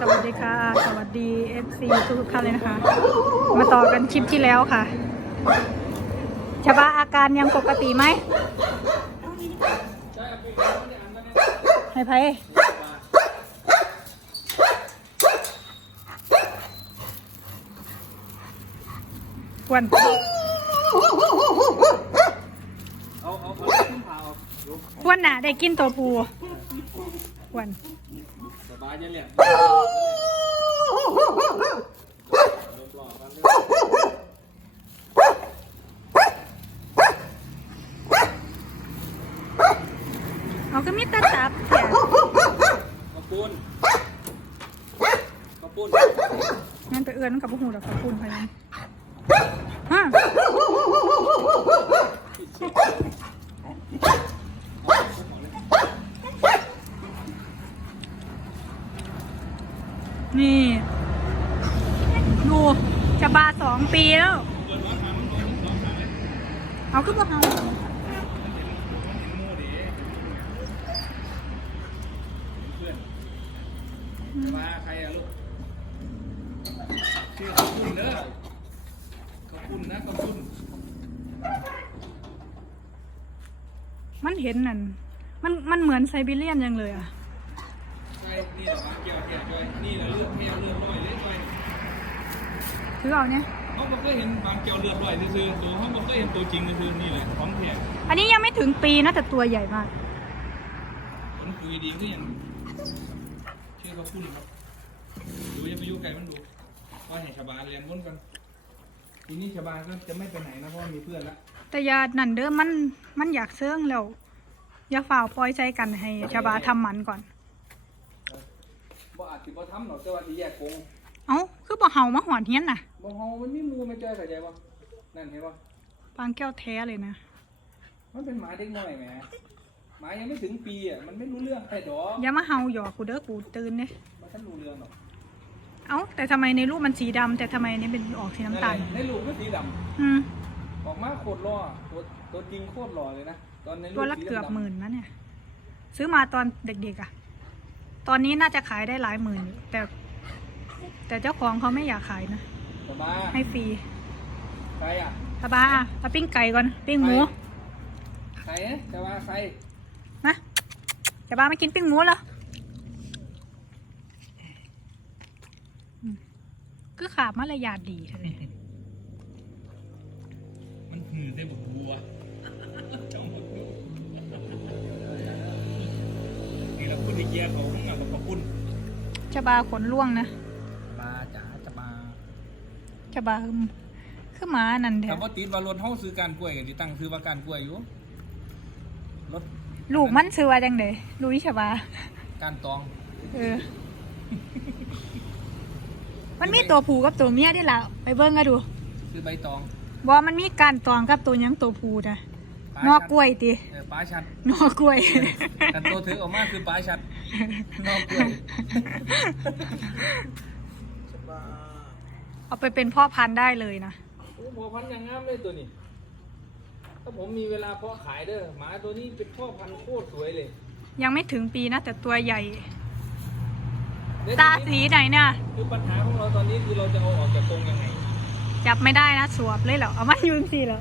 สวัสดีค่ะ สวัสดี FC ทุกๆท่านเลยนะคะ มาต่อกันคลิปที่แล้วค่ะชาบาอาการยังปกติไหมให้ไพ่กวนเอาเอาเอาขึ้นนหนาได้กินตัวปูกวน สบายเนี่ยแหละลบหล่อกันเลยเอาก็มีแตาจับแถมกระปุนกระปุนงั้นไปเอื้อนมันกับพวกหูดอกขอบคุณพยังฮะ นี่ ดูจะบาสองปีแล้ว เอาขึ้นมาเอามาใครอะลูกชื่อกระปุนเด้อกระปุนนะกระปุนมันเห็นนั่น มันมันเหมือนไซบีเรียนยังเลยอะ ใช่นี่แหละมาเกี่ยวเกี่ยวด้วยนี่แหละเลือดเกี่ยวเลือดลอยเลยลอยถือเอาเนี่ย เขาไม่เคยเห็นบางเกี่ยวเลือดลอยซื่อๆตัวเขาไม่เคยเห็นตัวจริงซื่อๆนี่แหละของแท้อันนี้ยังไม่ถึงปีนะแต่ตัวใหญ่มาก ผลคุยดีก็ยังชื่อกระปุนครับดูอย่าไปยุ่งไก่มันดูว่าเห็นชาวบ้านเรียนวนกันทีนี้ชาวบ้านก็จะไม่ไปไหนนะเพราะว่ามีเพื่อนละ แต่อยานั่นเด้อมันมันอยากเสื่องแล้วอย่าฝ่าวปล่อยใจกันให้ชาวบาทำหมันก่อน บ่อาจสิบ่ทำหรอกแต่ว่าที่แยกกงเอ้าคือบ่เห่ามาหอนเฮียนน่ะบ่เฮามันมีหมูไม่เจอเข้าใจบ่นั่นเห็นบ่ปางแก้วแท้เลยนะ มันเป็นหมาเด็กน้อยแหมหมายังไม่ถึงปีอะมันไม่รู้เรื่องไอ้ดอกอย่ามาเห่าหยอกกูเด้อกูตื่นเนี่ยมันท่านรู้เรื่องหรอกเอ้าแต่ทำไมในรูปมันสีดำแต่ทำไมในเป็นออกสีน้ำตาล ในรูปก็สีดำอืม ออกมาโคตรหล่อตัวตัวจริงโคตรหล่อเลยนะตอนในรูปตัวละสีดำๆ เกือบหมื่นนะเนี่ย ซื้อมาตอนเด็กๆอะ่ะ ตอนนี้น่าจะขายได้หลายหมื่นอยู่แต่ แต่เจ้าของเขาไม่อยากขายนะ สบายให้ฟรีใครอะอาบ้าเอาปิ้งไก่ก่อน ปิ้งหมูใครนะจะว่าใครนะจะบ้าไม่กินปิ้งหมูเหรออืมคือขาบมารยาทดีเธอเนี่ยมันหือได้บอกบัวจ้ นี่เราพูดอีกแย่เขาข้างหน้ากับปุ้นจะบาขนล่วงนะบาจ๋าจะมาจะบาคือคือหมานั่นแท้แต่ว่าติดว่ารถเฮาซื้อการกล้วยกันที่ตั้งซื้อว่าการกล้วยอยู่รถลูกมันซื้อว่าจังเดยลุยชะบาการตอง เออ มันมีตัวผูกับตัวเมียได้วยล่ะไปเบิ่งกันดู ซื้อใบตองว่ามันมีการตองกับตัวหยังตัวผูนะปา นอกกล้วยติเออป้าชัดนอกกล้วย กันตัวถือออกมาคือป้าชัดนอกกล้วยเอาไปเป็นพ่อพันธุ์ได้เลยนะโอ้พอพันธุ์ยังงามเลยตัวนี้ ถ้าผมมีเวลาเพาะขายเด้อหมาตัวนี้เป็นพ่อพันธุ์โคตรสวยเลย ยังไม่ถึงปีนะ แต่ตัวใหญ่และตาทีสีนี้ไหนเนี่ยคือปัญหาของเราตอนนี้คือเราจะเอาออกจากกรงยังไง จับไม่ได้นะสวบเลยเหรอเอามายืนสิเหรอ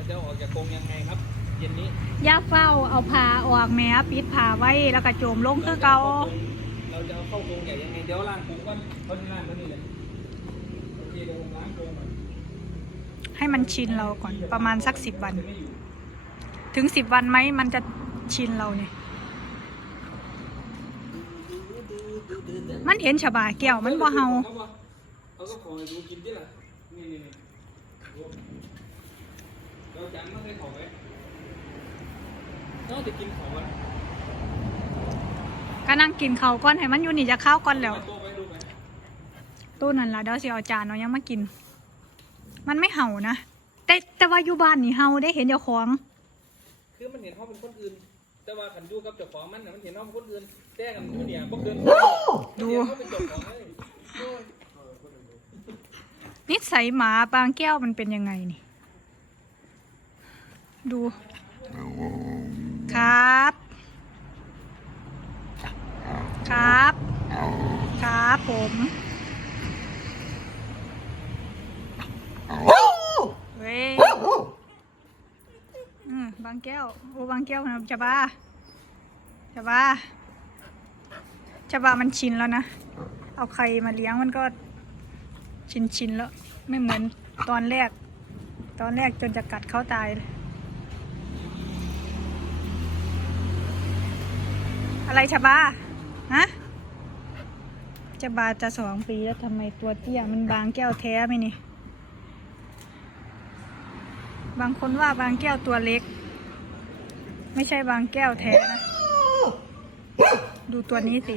เราจะเอาออกจากกรงยังไงครับ เย็นนี้ย่าเฝ้าเอาผ้าออกแม้ปิดผ้าไว้แล้วก็โจมลงคือเก่าเราจะเอาเข้ากรงใหญ่ยังไงเดี๋ยวล้างกรงก่อนเขาจะล้างตัวนี้เลยโอเคเดี๋ยวผมล้างกรงก่อนให้มันชินเราก่อนประมาณสักสิบวันจะไม่อยู่ถึงสิบวันไหมมันจะชินเราเนี่ยมันเห็นฉบาแก้วมันบ่เฮาเขาก็ขอให้ดูกินที่ละนี่นี่นี่ดู เราจังไม่ได้ของไว้น่าจะกินของมันก็นั่งกินเขาวก่อนให้มันอยู่นี่จะเข้าวก่อนแล้ว ตัวไปดูไปตู้นั่นล่ะเดี๋ยวสิเอาจานเนาะยังมากิน มันไม่เห่านะ แต่แต่ว่าอยู่บ้านนี่เห่าได้เห็นเจ้าของ คือมันเห็นเขาเป็นคนอื่น แต่ว่าขันอยู่กับเจ้าของมันน่ะมันเห็นเขาเป็นคนอื่นแจ้กันอยู่เนี่ยบ่เกินดู เห็นเขาเป็นเจ้าของเลยโอ้ยนิสัยหมาบางแก้วมันเป็นยังไงนี่ ดู ครับ ครับ ครัผมเว้ยอืมบางแก้ว โอ้บางแก้วนะชะบาชะบาชะบามันชินแล้วนะ เอาใครมาเลี้ยงมันก็ชินชินๆแล้ว ไม่เหมือนตอนแรก ตอนแรกจนจะกัดเขาตายเลย อะไรชะบาฮะชะบาจะสองปีแล้วทำไมตัวเตี้ยมันบางแก้วแท้ไหมนี่ บางคนว่าบางแก้วตัวเล็ก ไม่ใช่บางแก้วแท้นะ ดูตัวนี้สิ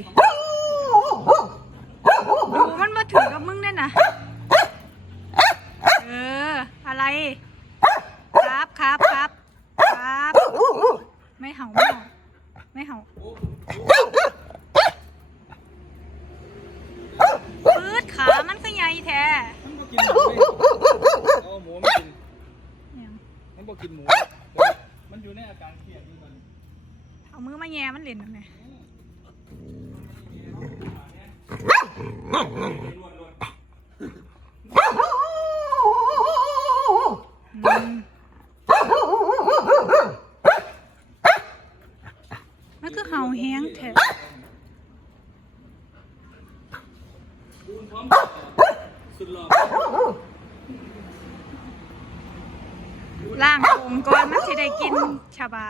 ดูมันมาถึงกับมึงเนี่ยนะ เออ อะไร ครับครับครับครับ ไม่เห่าไม่เห่าไม่เห่าปืดขามันก็ใหญ่แท้ มันบ่กินหมูเลยเอาหมูไม่กิน เนี่ย มันบอกกินหมู มันอยู่ในอาการเครียดอยู่ตอนนี้ เอามือมา แย่มันเล่นทำไงอืมมันคือเห่าแห้งแท้ล่างโคงก่อนมันสิได้กินชาบา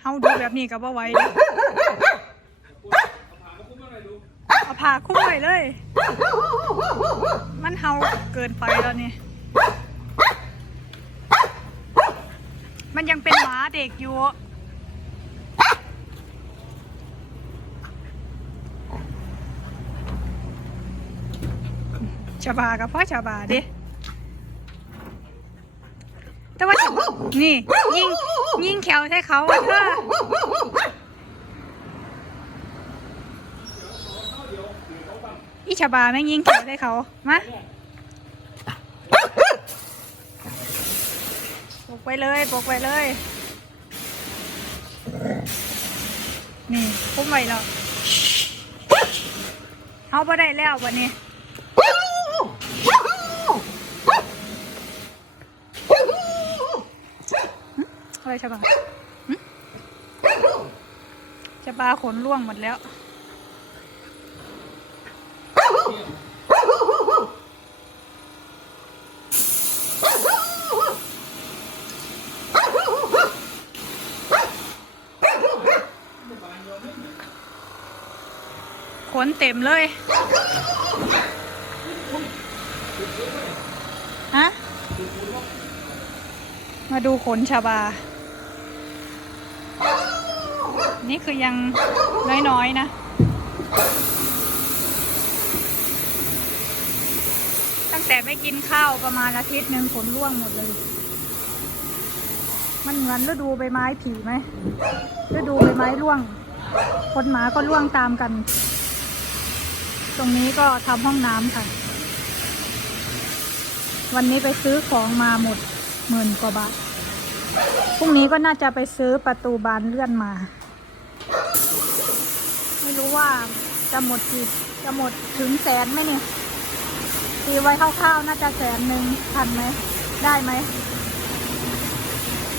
เฮาดูแบบนี้ก็บ่ไหวเอาะไรดูเอาผ้าคุ้มไวเลย มันเฮาเกินไปแล้วนี่ มันยังเป็นหมาเด็กอยู่ชาบากับพ่อชาบาด้แต่ว่าชาบา นี่ ยิงยิงแขวใส่เขาอะเธออีชบาแม่งยิงแขวใส่เขามาปกไปเลยปกไปเลย นี่คุ้มไว้แล้วเขาบ่ได้แล้ววันนี้ อะไรชะบาชะบาขนร่วงหมดแล้ว ขนเต็มเลย ฮะ มาดูขนชาบา นี่คือยังน้อยๆนะ ตั้งแต่ไม่กินข้าวประมาณอาทิตย์หนึ่งขนร่วงหมดเลย มันเหมือนฤดูใบไม้ผลิไหมฤดูใบไม้ร่วงขนหมาก็ร่วงตามกัน ตรงนี้ก็ทำห้องน้ำค่ะ วันนี้ไปซื้อของมาหมดหมื่นกว่าบาทพรุ่งนี้ก็น่าจะไปซื้อประตูบานเลื่อนมา ไม่รู้ว่าจะหมดกี่จะหมดถึงแสนไหมเนี่ยตีไว้คร่าวๆน่าจะแสนหนึ่งทันไหม ได้ไหม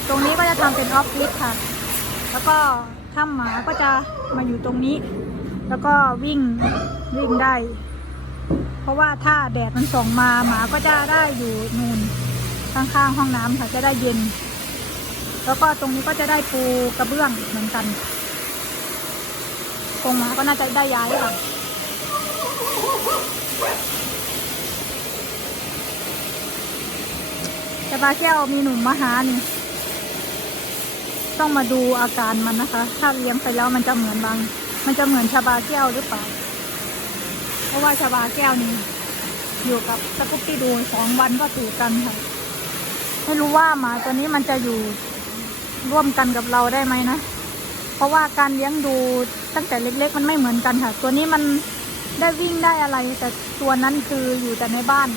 ตรงนี้ก็จะทำเป็นออฟฟิศค่ะ แล้วก็ถ้าหมาก็จะมาอยู่ตรงนี้ แล้วก็วิ่งวิ่งได้ เพราะว่าถ้าแดดมันส่องมาหมาก็จะได้อยู่นูนข้างๆห้องน้ำค่ะจะได้เย็น แล้วก็ตรงนี้ก็จะได้ปูกระเบื้องเหมือนกัน กรงมาก็น่าจะได้ย้ายค่ะแต่ปลาแก้วมีหนุ่มมาหานี่ต้องมาดูอาการมันนะคะ ถ้าเลี้ยงไปแล้วมันจะเหมือนบาง มันจะเหมือนชาบาแก้วหรือเปล่า เพราะว่าชาบาแก้วนี่อยู่กับสกุปปี้ดูสองวันก็ถูกกันค่ะ ไม่รู้ว่าหมาตัวนี้มันจะอยู่ร่วมกันกับเราได้ไหมนะ เพราะว่าการเลี้ยงดู ตั้งแต่เล็กๆ มันไม่เหมือนกันค่ะ ตัวนี้มันได้วิ่งได้อะไร แต่ตัวนั้นคืออยู่แต่ในบ้าน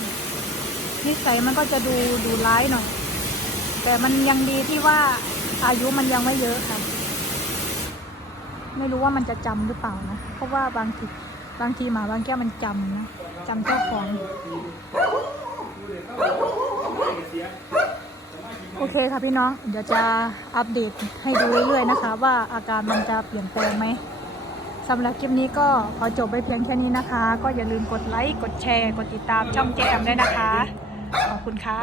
นิสัยมันก็จะดูดูร้ายหน่อย แต่มันยังดีที่ว่าอายุมันยังไม่เยอะค่ะ ไม่รู้ว่ามันจะจำหรือเปล่านะ เพราะว่าบางทีบางทีหมาบางแก้วมันจำนะจำเจ้าของโอเคค่ะพี่น้อง เดี๋ยวจะอัปเดตให้ดูเรื่อยๆนะคะ ว่าอาการมันจะเปลี่ยนแปลงไหม สำหรับคลิปนี้ก็ขอจบไปเพียงแค่นี้นะคะ ก็อย่าลืมกดไลค์ กดแชร์ กดติดตามช่องเจแอมด้วยนะคะ ขอบคุณค่ะ